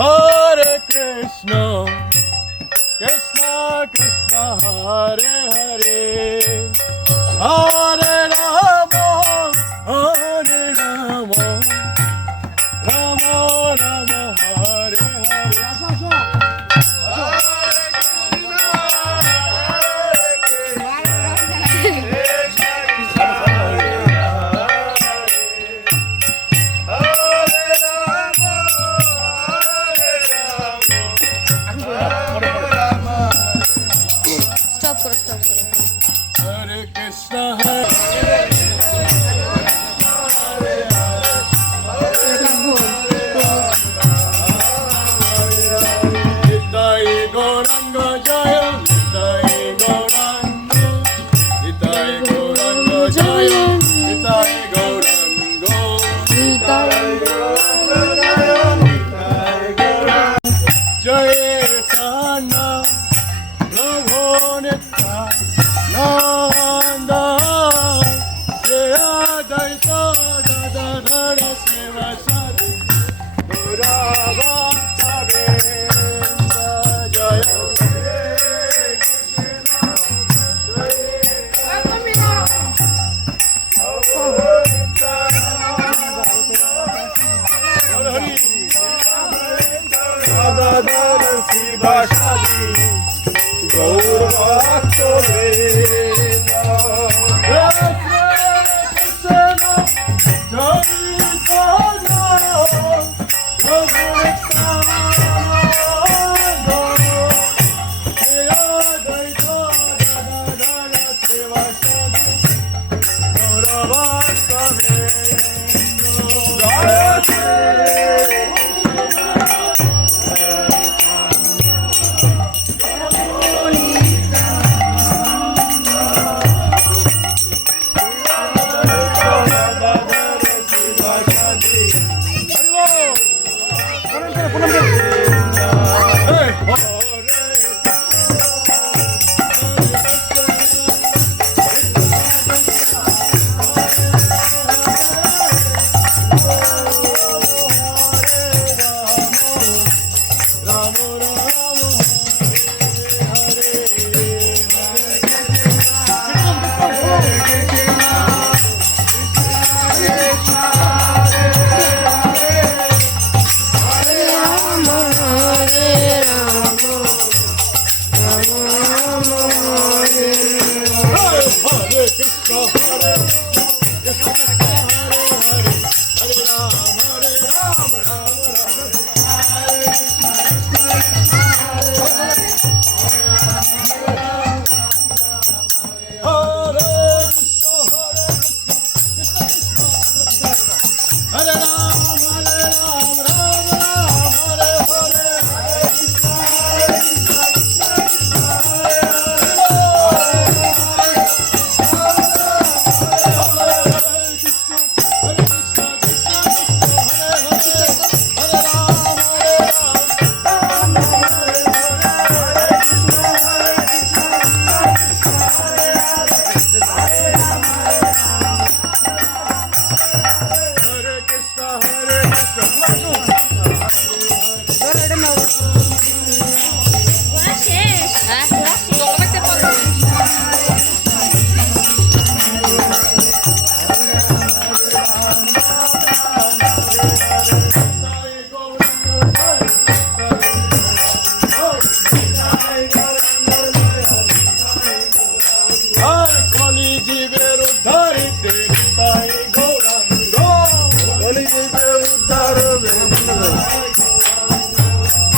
Hare Krishna, Krishna Krishna, Hare Hare, Hare Rama, Hare Rama, Rama Rama, Hare Hare. Stop করো Hare Krishna, Hare Nitai Gauranga Jaya, Nitai Gauranga, Nitai Gauranga Jaya, Nitai Gauranga, Nitai Gauranga Jaya, Nitai Gauranga Jaya Krishna, Prabhu Nityananda, Jaya Daita Gadadhara Sivasadi, Gauravakta Vrinda Jaya. Hari Gadadhara Sivasadi, Gauravakta Vrinda.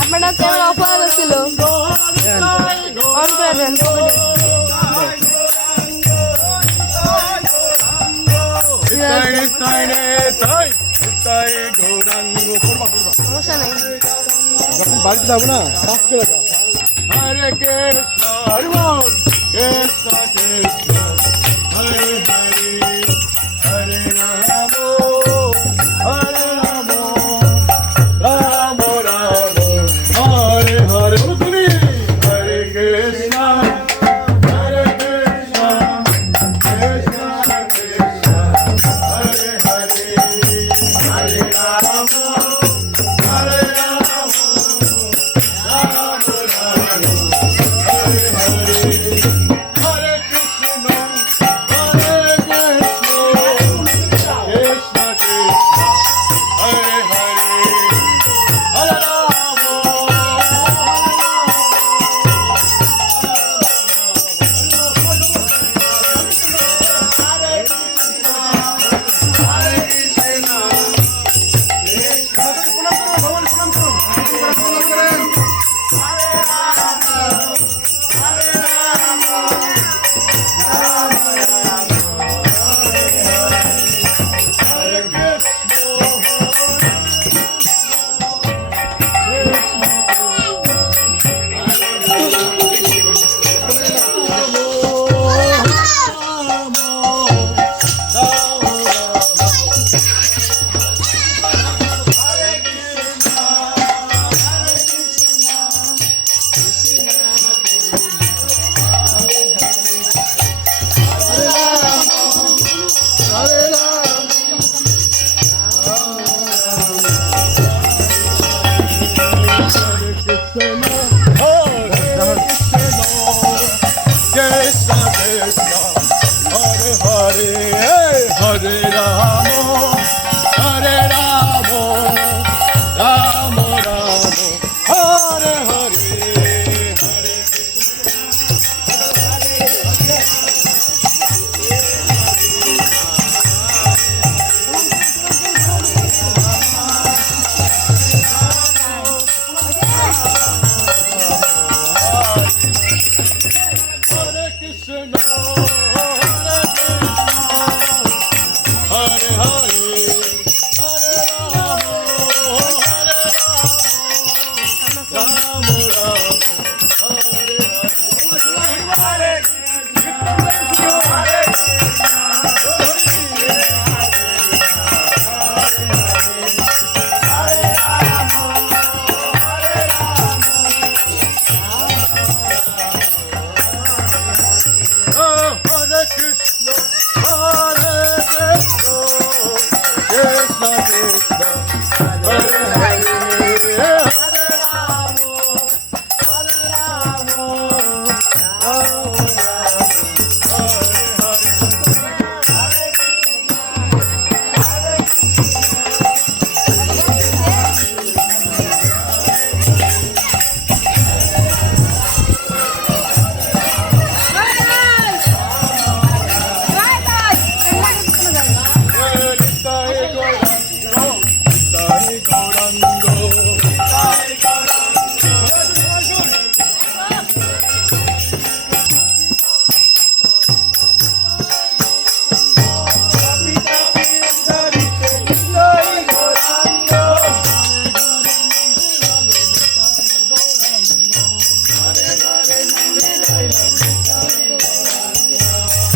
আপনার camera off হয়ে গেছিল, on করে দেন। সমস্যা নেই, যখন বাড়িতে যাবো না কাজ করে যাও। হরে কৃষ্ণ হরে বল, কৃষ্ণ কৃষ্ণ হরে হরে, হরে রাম হরে রাম, রাম রাম হরে হরে। বলি হরে কৃষ্ণ হরে কৃষ্ণ, কৃষ্ণ কৃষ্ণ হরে হরে, হরে রাম হরে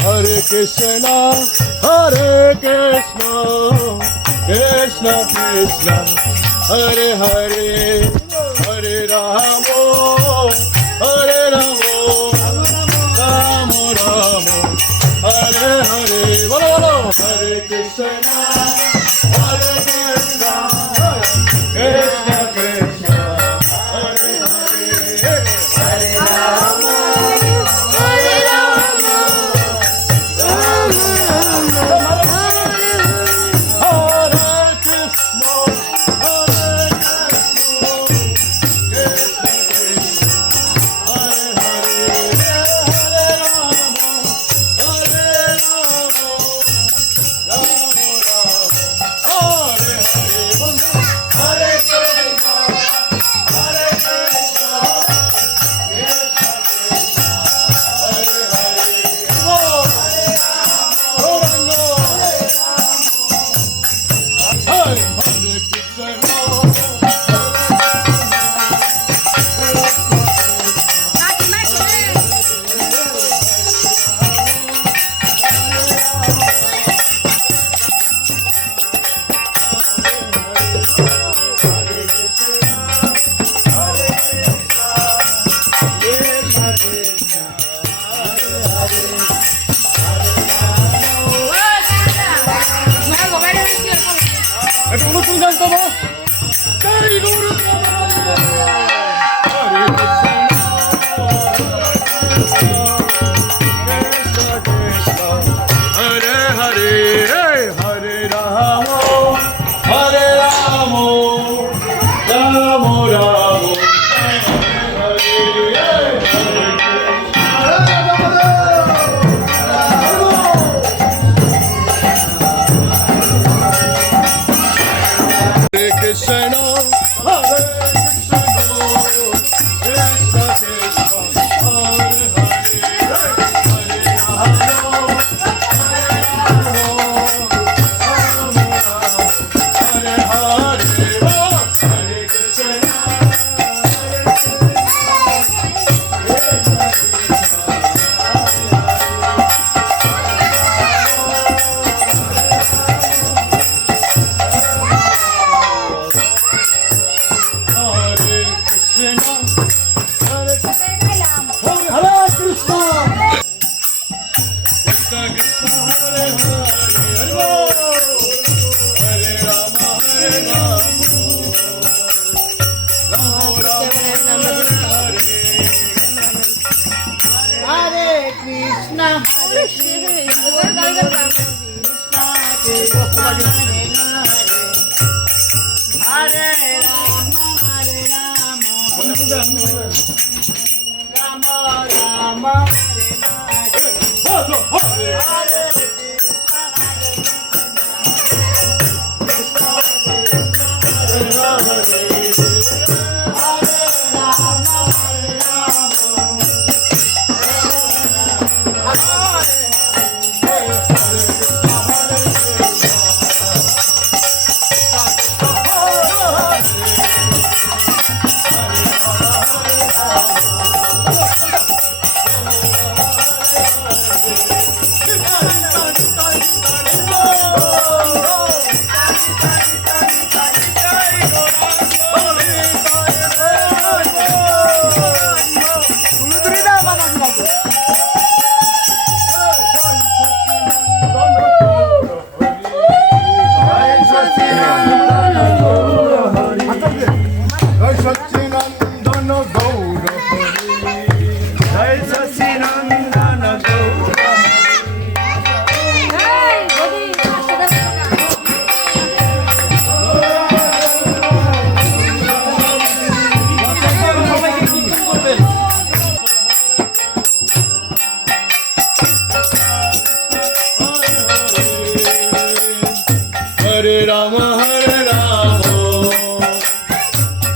Hare Krishna, Hare Krishna, Krishna Krishna, Hare Hare, Hare Ramo, Hare Ramo, Ramo Ramo, Hare Hare, bolo bolo, Hare Krishna, Hare Krishna, Krishna Krishna, Hare Hare, Hare Ramo, Hare Ramo. Sachinandan Gour জয় সচিনন্দন গৌর हरे राम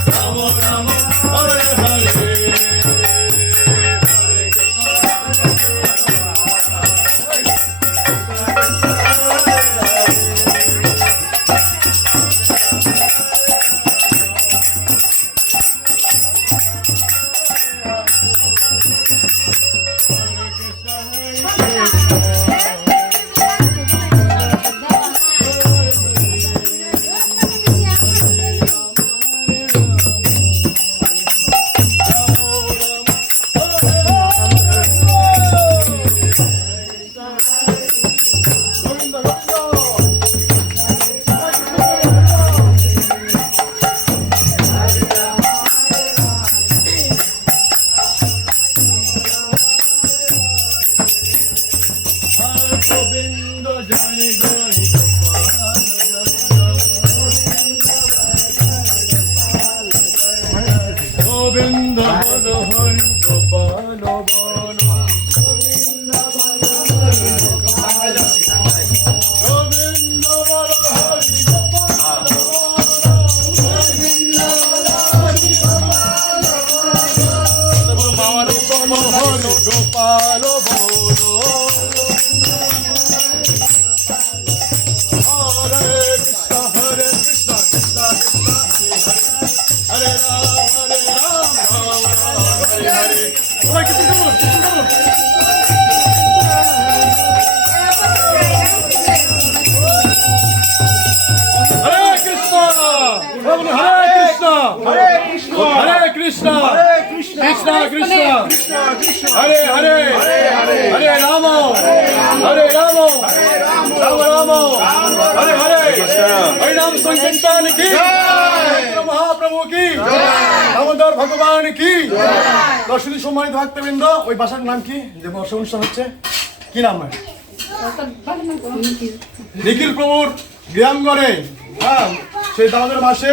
राम राम हरे हरे গোবিন্দ জয় জয় গোবিন্দ বল হরি গোপাল বল গোবিন্দ বল হরি গোপাল মামারি কম হরি গোপাল বল Hare Krishna, Krishna Krishna, Hare Ram, Ram Ram, Hare Hare. Shabbai kirtan করুন, kirtan করুন। Hare Krishna, বলুন Hare Krishna, Hare Krishna, Hare Krishna, Krishna Krishna, Hare Hare, Hare Rama, Hare Rama, Rama Rama, Hare Hare. हरिनाम संकीर्तन की महाप्रभु की दामोदर भगवान की দর্শনী সম্মানিত ভক্তবৃন্দ ওই বাসার নাম কি যে বর্ষা অনুষ্ঠান হচ্ছে কি নাম নিখিল প্রভুর গৃহাঙ্গনে হ্যাঁ সেই দামোদর মাসে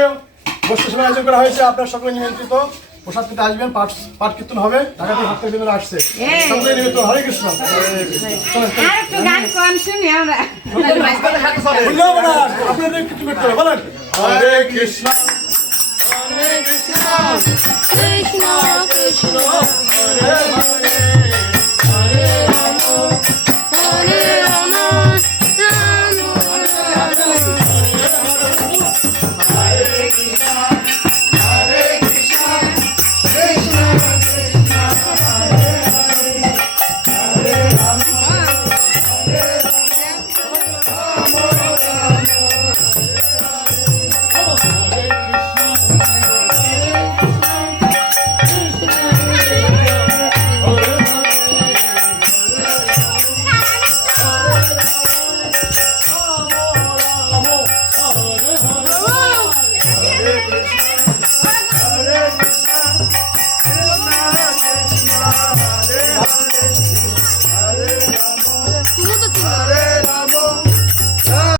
বর্ষা সভার আয়োজন করা হয়েছে আপনারা সকলে নিমন্ত্রিত প্রসাদ পেতে আসবেন পাঠ কীর্তন হবে ঢাকা থেকে ভক্তবৃন্দরা আসছে সকলে নিমন্ত্রণ হরে কৃষ্ণ আপনাদের কিছু করতে হবে বলেন হরে কৃষ্ণ হরে কৃষ্ণ কৃষ্ণ কৃষ্ণ হরে হরে